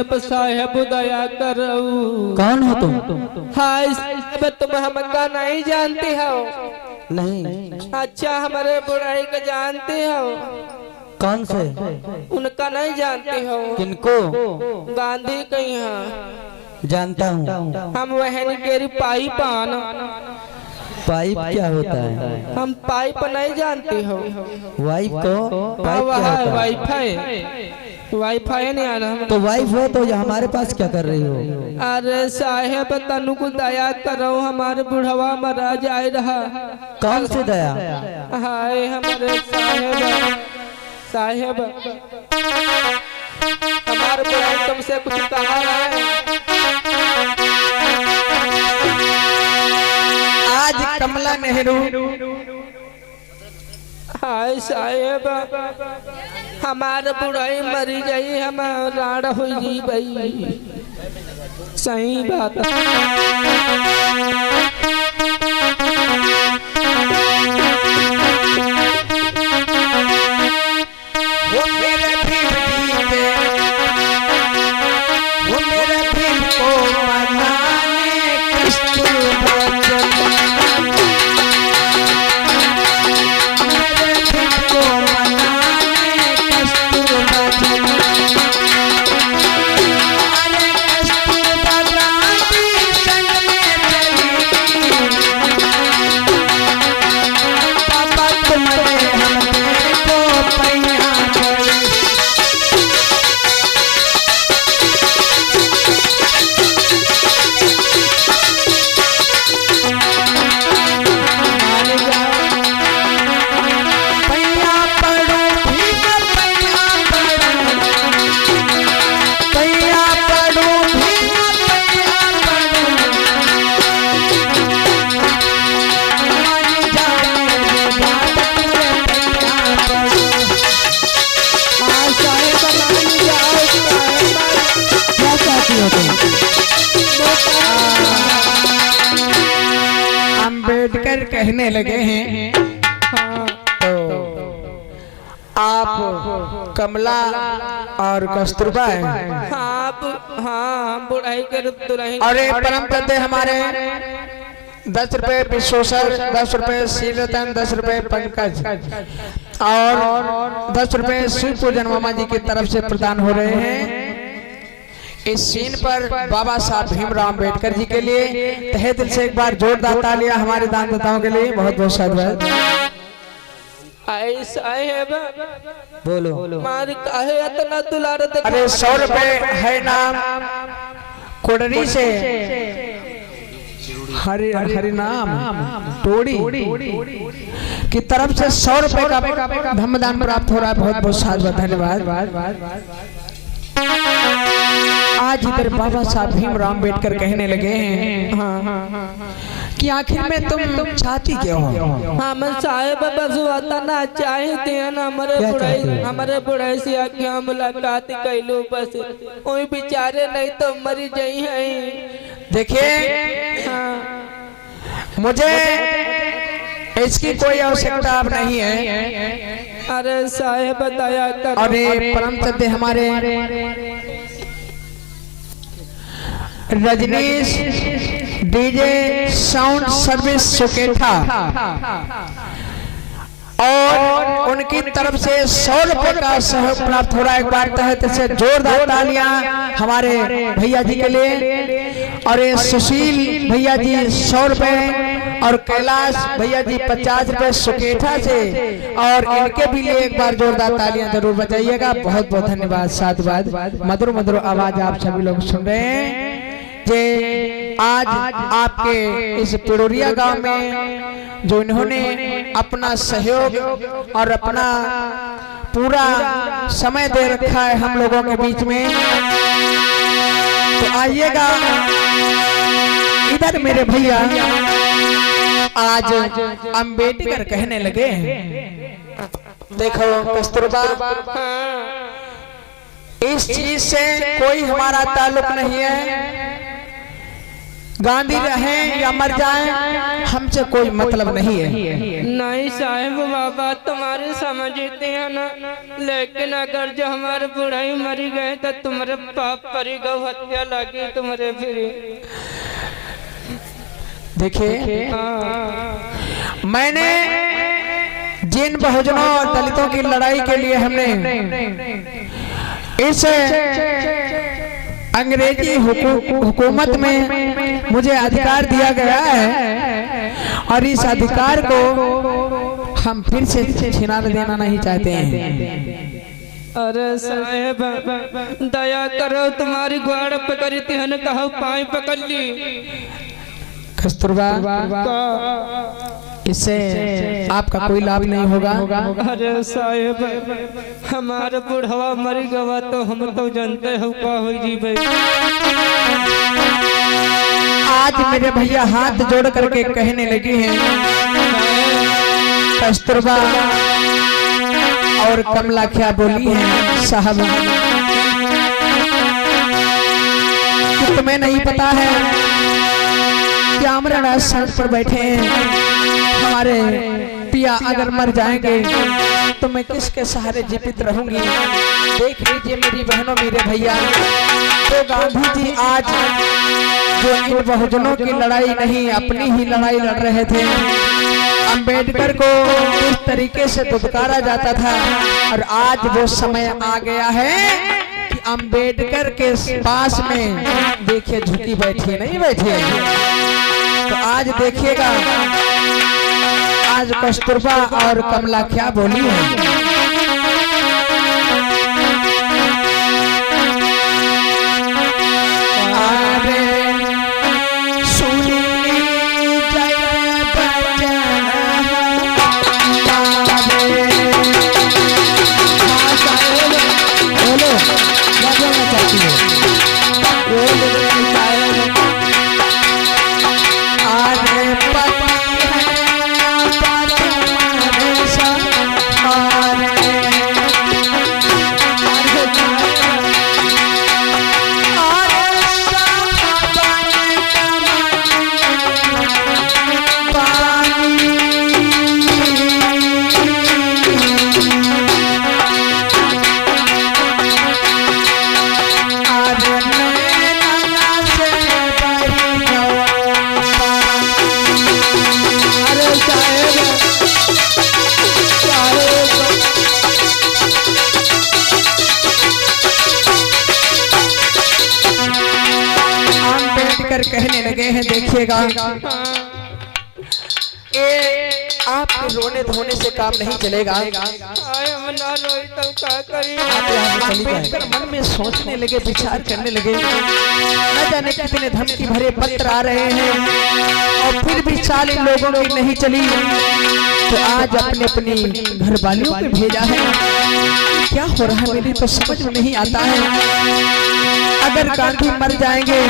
हमारे पर साहेब दया करो। कौन हो तुम? हाय साहेब, तुम हमका नहीं जानते हो? नहीं। अच्छा, हमारे बुढ़ाई को जानते हो? कौन से? उनका नहीं जानते हो? किनको? गांधी के यहाँ। जानता हूँ। हम वहन केरी पाइप आना। पाइप क्या होता है? हम पाइप नहीं जानते हो? वाइफ को पाइप क्या होता है? वाईफाई। वाईफाई नहीं आना। तो वाइफ हो तो हमारे पास क्या कर रही हो? अरे साहेब, तनु को दया करो, हमारे बुढ़वा मरा जाए रहा। कौन से दया? हाय हमारे साहेब, साहेब हमारे बुढ़ाई तुमसे कुछ कहा है? आज कमला नेहरू। हाय साहेब, हमारे बुढ़ाई मरी गई, हम राड़ हुई भाई। सही बात वो मेरे भीम पे, वो मेरे भीम को मनाने कस्तूरबा चला। मेरे भीम को मनाने कस्तूरबा चला। अरे कस्तूरबा गांधी संग में चली। पापा तुमने हमको पैया पड़ी। पैया पड़ो भीम, पैया पड़ो। पैया पड़ो भीम, पैया पड़ो। मान जाने बात पूरे पैया पड़ो। हाय साहेब, मान जाओ साहेब। क्या चाहती हो तुम? अम्बेडकर कहने लगे हैं हाँ, तो आप कमला और कस्तूरबा हैं। हाँ बुढ़ाई के दुल्हन। और ये परम पद हमारे 10 रुपए विश्वेश्वर, 10 रुपए श्रीरतन, 10 रुपए पंकज और 10 रुपए शिव पूजन मामा जी की तरफ से प्रदान हो रहे हैं। इस सीन पर बाबा साहब भीमराव अम्बेडकर जी के लिए तहे दिल से एक बार जोरदार तालियां हमारे दानदाताओं के लिए। बहुत बहुत साधुवाद। हाय साहेब, बोलो। मार काहे इतना दुलार देखा? अरे 100 रुपए है नाम कोडरी से हरि हरि नाम टोड़ी की तरफ से 100 रुपए का धम्मदान प्राप्त हो रहा है। बहुत बहुत साधुवाद, धन्यवाद। आज इधर बाबा साहब भीमराव अम्बेडकर कहने लगे हैं कि आखिर में तुम चाहती क्या हो? हम साहेब बस वतना चाहते हैं ना, हमारे बुढ़ाई से आके हम मुलाकात कैलू बस। कोई बेचारे नहीं तो मरी जाई है। देखिए हाँ। मुझे इसकी कोई आवश्यकता अब नहीं है। अरे साहेब दया करो। और ये परम सत्य हमारे रजनीश डीजे साउंड सर्विस सुकेठा और उनकी तरफ से 100 रुपए का सहयोग प्राप्त हो रहा है। एक बार तहत से जोरदार तालियां हमारे भैया जी के लिए। और ये सुशील भैया जी 100 रुपए और कैलाश भैया जी 50 रुपए सुकेठा से। और इनके भी लिए एक बार जोरदार तालियां जरूर बजाइएगा। बहुत बहुत धन्यवाद, साधुवाद। मधुर मधुर आवाज आप सभी लोग सुन रहे हैं। जे आज आपके इस पिड़ोरिया गांव में जो इन्होंने अपना सहयोग और अपना पूरा समय दे रखा है हम लोगों के बीच में, तो आइएगा इधर मेरे भैया। आज अम्बेडकर कहने लगे हैं, देखो कस्तूरबा, इस चीज से कोई हमारा ताल्लुक नहीं है। गांधी रहें या मर जाएं हमसे कोई मतलब नहीं है। नहीं साहेब बाबा तुम्हारे समझते हैं ना, लेकिन अगर जो हमारे बुढ़ाई मरी गए तो तुम्हारे पाप परी गौ हत्या लगी तुम्हारे फिर। देखिए मैंने जिन बहुजनों और दलितों की लड़ाई के लिए हमने इस अंग्रेजी हुकूमत में मुझे अधिकार दिया गया है और इस अधिकार को हम फिर से छिना देना नहीं चाहते हैं। अरे साहेब दया करो, तुम्हारी ग्वाड़ पकड़ी थी हन कहो पाई पकड़ ली। कस्तूरबा इससे आपका कोई लाभ नहीं होगा। अरे साहेब हमारा बुढ़वा मर गवा तो हम तो जानते हो का हो जी भाई। आज मेरे भैया हाथ जोड़ करके कहने लगे हैं कस्तूरबा और कमला क्या बोली है साहब कि तुम्हें नहीं पता है कि अमरनाथ सड़क पर बैठे हैं, हमारे पिया अगर मर जाएंगे तो मैं किसके सहारे जीवित रहूंगी। देख लीजिए मेरी बहनों मेरे भैया, तो गांधी जी आज जो इन बहुजनों की लड़ाई नहीं अपनी ही लड़ाई लड़ रहे थे, अंबेडकर को इस तरीके से दुत्कारा जाता था और आज वो समय आ गया है कि अंबेडकर के पास में देखिए झुकी बैठी नहीं बैठी। तो आज देखिएगा आज कस्तूरबा और कमला क्या बोली है। कहने लगे हैं देखिएगा आपके रोने धोने से काम नहीं चलेगा। अंबेडकर मन में सोचने लगे विचार करने लगे, न जाने कितने धमकी भरे पत्र आ रहे हैं और फिर भी चाल इन लोगों की नहीं चली। तो आज अपने अपनी घर वालियों को भेजा है। क्या हो रहा है मेरी तो समझ में नहीं आता है। अगर गांधी मर जाएंगे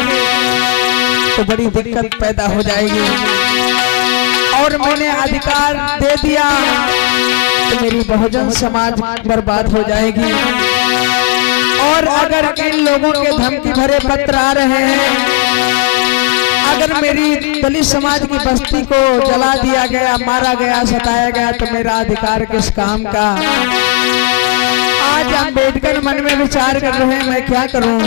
तो बड़ी दिक्कत पैदा हो जाएगी और मैंने अधिकार दे दिया तो मेरी बहुजन समाज बर्बाद हो जाएगी। और अगर इन लोगों के धमकी भरे पत्र आ रहे हैं, अगर मेरी दलित समाज की बस्ती को जला दिया गया, मारा गया, सताया गया तो मेरा अधिकार किस काम का। आज अंबेडकर मन में विचार कर रहे हैं मैं क्या करूं।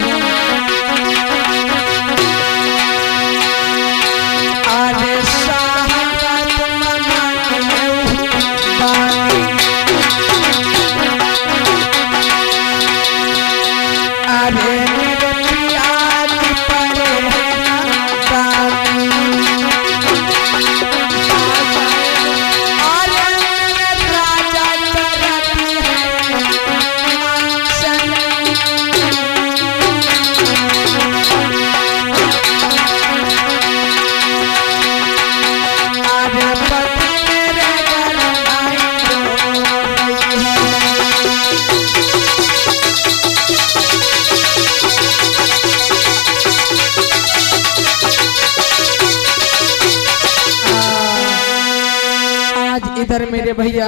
इधर मेरे भैया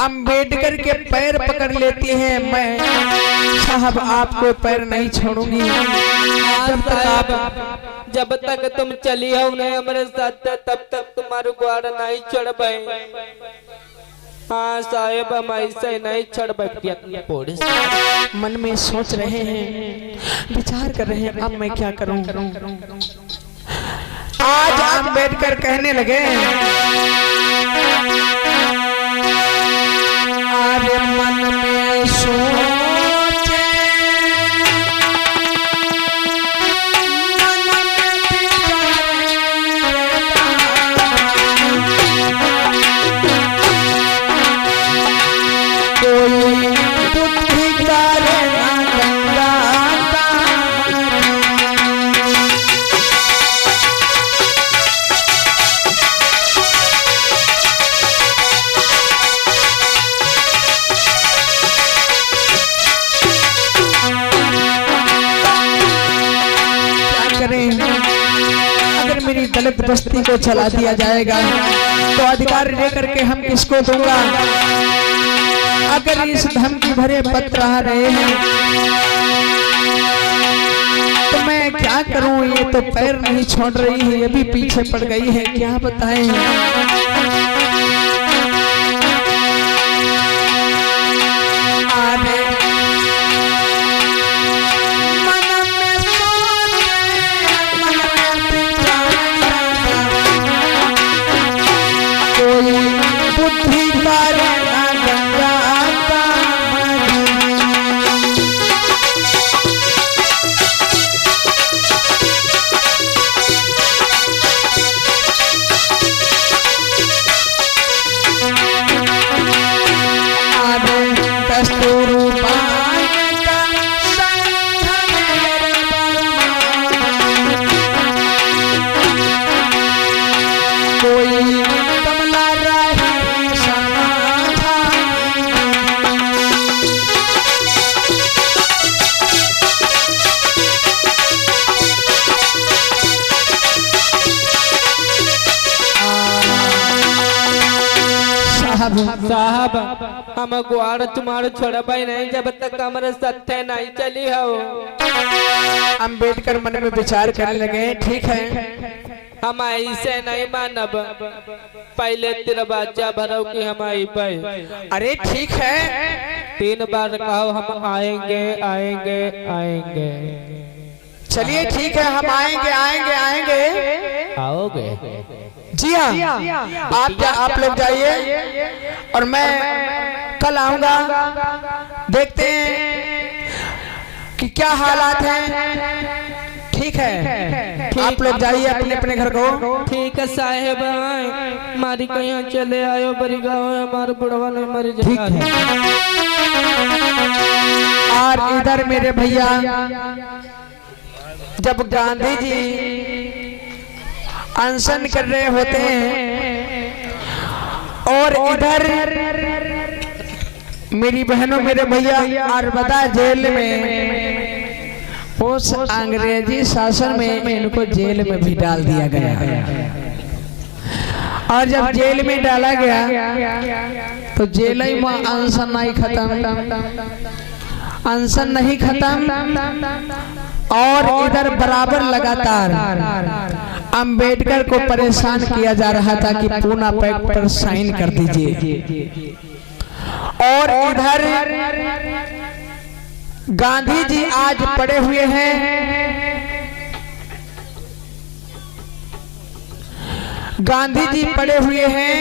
अंबेडकर के पैर पकड़ लेती हैं। मैं साहब आपको पैर नहीं छोड़ूंगी जब तक तुम चली हो नहीं हमारे साथ तब तक तुम्हारे ग्वार नहीं चढ़ पाए। हाँ साहेब हम ऐसे नहीं चढ़ पाए। मन में सोच रहे हैं, विचार कर रहे हैं, अब मैं क्या करूं। आज अंबेडकर कहने लगे, अरे मन में सोचे कोई बुद्धि करे ना गंगा मेरी दलित बस्ती को चला दिया जाएगा तो अधिकार लेकर के हम किसको दूंगा। अगर इस धमकी भरे पत्र आ रहे हैं तो मैं क्या करूं। ये तो पैर नहीं छोड़ रही है, ये भी पीछे पड़ गई है, क्या बताएं। साहब हम ग्वार तुम्हारे छोड़ा पाई नहीं जब तक हमारे सत्य नहीं चली हो। अंबेडकर मन में विचार करने लगे, ठीक है हम ऐसे नहीं मानब, पहले तेरा बच्चा भरो कि हम आई पाए। अरे ठीक है 3 बार कहो हम आएंगे आएंगे आएंगे। चलिए ठीक है हम आएंगे आएंगे आएंगे। आओगे? जी हाँ आप लोग जाइए और मैं कल आऊंगा, देखते हैं कि क्या हालात हैं। ठीक है आप लोग जाइए अपने अपने घर को। ठीक है साहेब हमारी कहीं चले आयो बड़ी गाँव हमारे बुढ़वा नहीं मरी जाए। और इधर मेरे भैया जब गांधी जी अनशन कर रहे होते हैं और इधर मेरी बहनों मेरे भैया अरबदा जेल में उस अंग्रेजी शासन में इनको जेल में भी डाल दिया गया। और जब जेल में डाला गया तो जेल ही में अनशन नहीं खत्म, अनशन नहीं खत्म और इधर बराबर लगातार अंबेडकर को परेशान किया जा रहा था कि पूना पैक्ट पर साइन कर दीजिए। और इधर गांधी जी आज पड़े हुए हैं, गांधी जी पड़े हुए हैं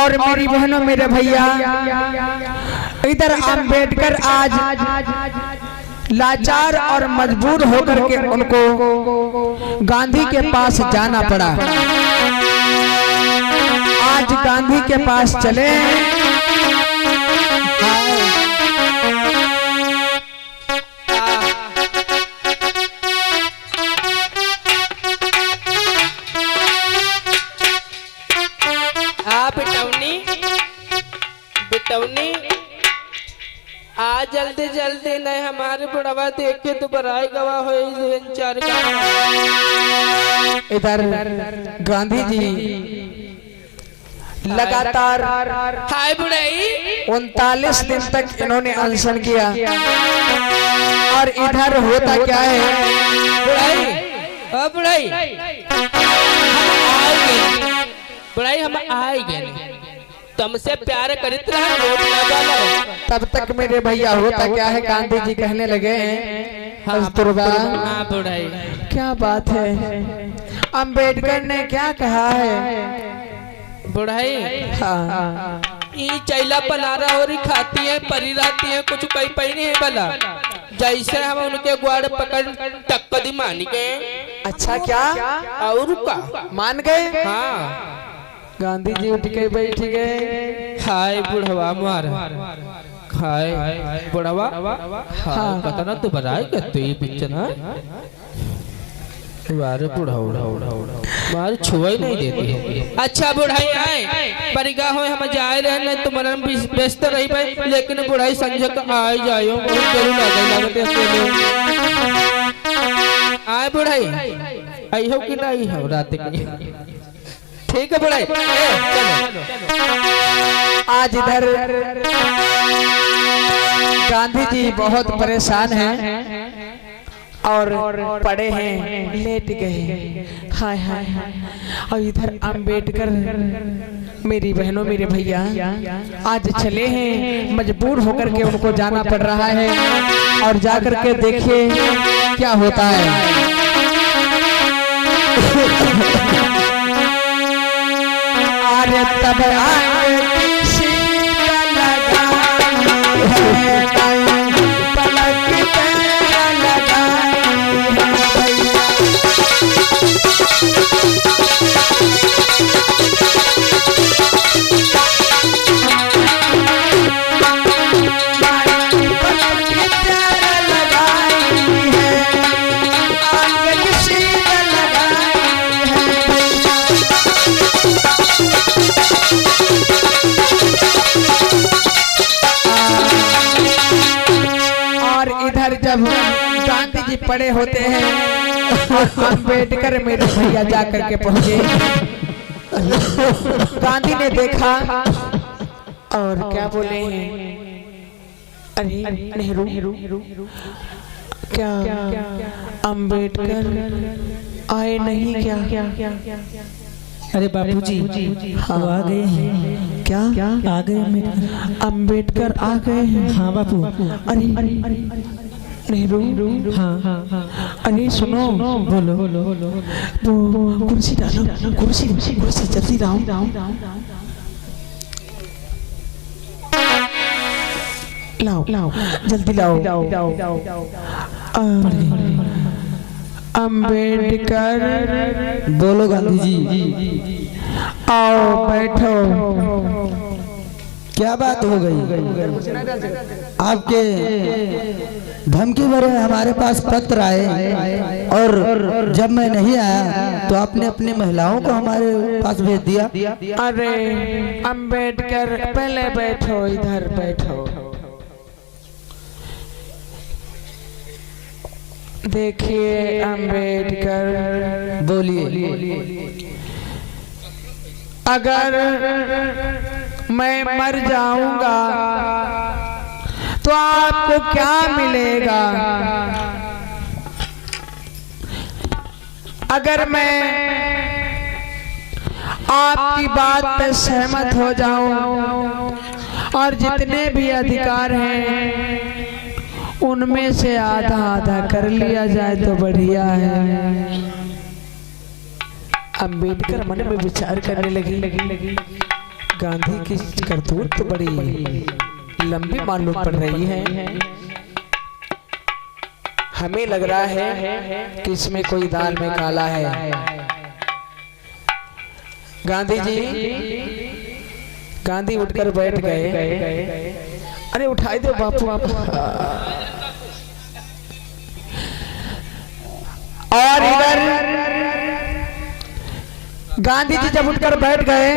और मेरी बहनों मेरे भैया इधर अंबेडकर आज लाचार और मजबूर होकर के उनको गांधी के पास जाना पड़ा। आज गांधी के पास चले बिटौनी आ जल्दी जल्दी नहीं हमारे बुढ़वा देख के तो बराई गवाह हो। इधर गांधी जी लगातार हाय बुढ़ाई 39 दिन तक इन्होंने अनशन किया। और इधर होता क्या है, बुढ़ाई ओ बुढ़ाई बुढ़ाई हम आए गए तुमसे प्यार करित रहा रोट ना वाला। तब तक मेरे भैया होता क्या है, गांधी जी कहने लगे कस्तूरबा हाँ बुढ़ाई क्या बात है, अंबेडकर ने क्या कहा है। बुढ़ाई हाँ ये चैला पनारा और खाती है परी रहती है कुछ कहीं पई नहीं है भला। जैसे हम उनके ग्वाड़ पकड़ टक्कर दी मान गए। अच्छा क्या और का मान गए। हाँ गांधी जी उठ के बैठ गए। हाय बुढ़वा मार हाय बुढ़वा हाँ पता ना तू बनाए क्या तू ये पिक्चर है बारे बुढ़ा उड़ा उड़ा उड़ा मार छुआ ही नहीं देती है। अच्छा बुढ़ाई आए परिगा हो हम जाए रहे नहीं तुम्हारा व्यस्त रही भाई लेकिन बुढ़ाई संजय का आए जायो बहुत जरूर लागते आए बुढ़ाई आई हो कि नहीं हो रात की। ठीक है बुढ़ाई आज इधर गांधी जी बहुत परेशान हैं और पड़े हैं, लेट गए। हाय हाय हाय। और इधर अंबेडकर मेरी बहनों मेरे भैया आज चले हैं, मजबूर होकर के उनको जाना पड़ रहा है। और जाकर के देखिए क्या होता है। अरे तब आए किसी का लगा है, पलक पे लगाई जब गांधी जी पड़े होते हैं अंबेडकर मेरे भैया जाकर के पहुंचे। गांधी ने देखा और क्या बोले हैं, अरे नेहरू क्या अंबेडकर आए नहीं क्या। अरे बापूजी हाँ आ गए हैं क्या आ गए अंबेडकर अंबेडकर आ गए हैं। हाँ बापू अरे नेहरू हाँ अरे सुनो बोलो वो कुर्सी डालो, कुर्सी जल्दी लाओ। लाओ जल्दी लाओ। अंबेडकर बोलो गांधी जी आओ बैठो। क्या बात हो गई, आपके धमकी भरे हमारे पास पत्र आए और जब मैं नहीं आया तो आपने अपनी महिलाओं को हमारे पास भेज दिया। अरे अंबेडकर पहले बैठो, इधर बैठो। देखिए अंबेडकर बोलिए। अगर मैं मर जाऊंगा तो आपको क्या मिलेगा। अगर मैं आपकी बात पे सहमत हो जाऊं और जितने भी अधिकार हैं उनमें से आधा आधा कर लिया जाए तो बढ़िया है। अंबेडकर मन में विचार करने लगी। गांधी की करतूत तो बड़ी लंबी मालूम पड़ रही है। हमें लग रहा है कि इसमें कोई दाल में काला है। गांधी उठकर बैठ गए। अरे उठाई दो बापू। और इधर गांधी जी जब उठकर बैठ गए,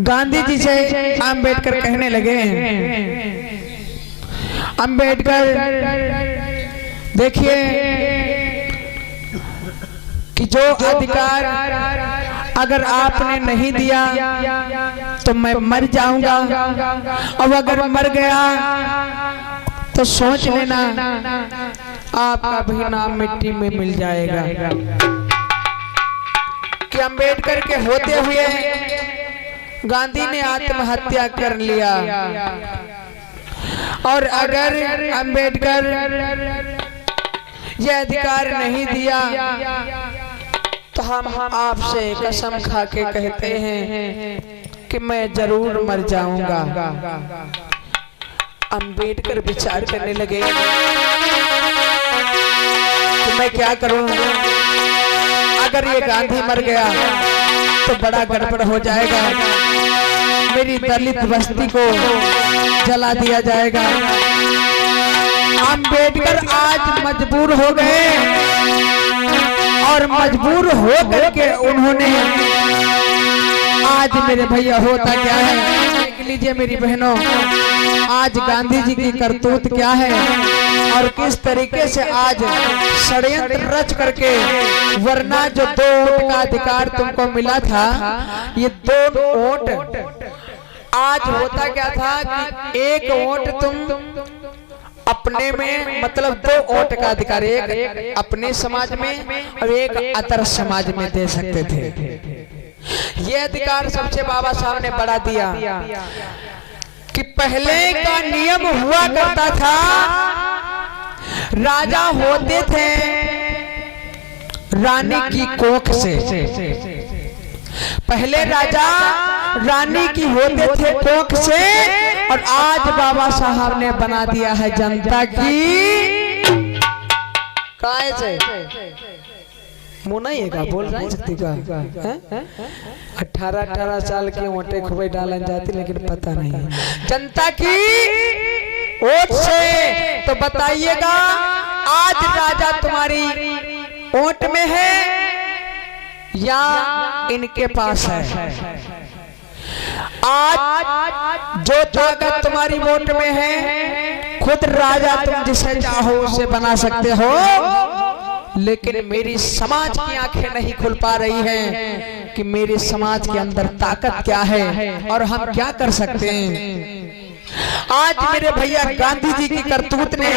गांधी जी से अंबेडकर कहने लगे, अंबेडकर देखिए कि जो अधिकार अगर आपने नहीं दिया तो मैं मर जाऊंगा, अब अगर मर गया तो सोच लेना आपका भी नाम मिट्टी में मिल जाएगा। कि अंबेडकर के होते हुए गांधी ने आत्महत्या कर लिया, और अगर अंबेडकर यह अधिकार नहीं दिया तो हम आपसे कसम खा के कहते हैं कि मैं जरूर मर जाऊंगा। अंबेडकर विचार करने लगे कि मैं क्या करूं, अगर ये गांधी मर गया तो बड़ा गड़बड़ हो जाएगा, मेरी दलित बस्ती को जला दिया जाएगा। अंबेडकर आज मजबूर हो गए, और मजबूर हो करके उन्होंने आज मेरे भैया होता क्या है, देख लीजिए मेरी बहनों, आज गांधी जी की करतूत क्या है और किस तरीके से आज षड्यंत्र रच करके, वरना जो 2 वोट का अधिकार तुमको मिला था, ये 2 वोट आज होता क्या था कि 1 वोट तुम अपने में, मतलब 2 वोट का अधिकार, एक अपने समाज में और एक अतर समाज में दे सकते थे। ये अधिकार सबसे बाबा साहब ने बढ़ा दिया कि पहले का नियम हुआ करता था, राजा होते थे रानी की कोख से, पहले राजा रानी की होते थे कोख से, और आज बाबा साहब ने बना दिया है जनता की काय से। मुँह नहीं है बोल रहा सकती का 18 साल की ओटे खुबे डालन जाती, लेकिन पता नहीं जनता की वोट से। तो बताइएगा आज राजा तुम्हारी वोट में है या इनके पास है? आज जो ताकत तुम्हारी वोट में है, खुद राजा तुम जिसे चाहो उसे बना सकते हो, लेकिन मेरी समाज की आंखें नहीं खुल पा रही हैं कि मेरे समाज के अंदर ताकत क्या है और हम क्या कर सकते हैं। आज मेरे भैया गांधी जी की करतूत ने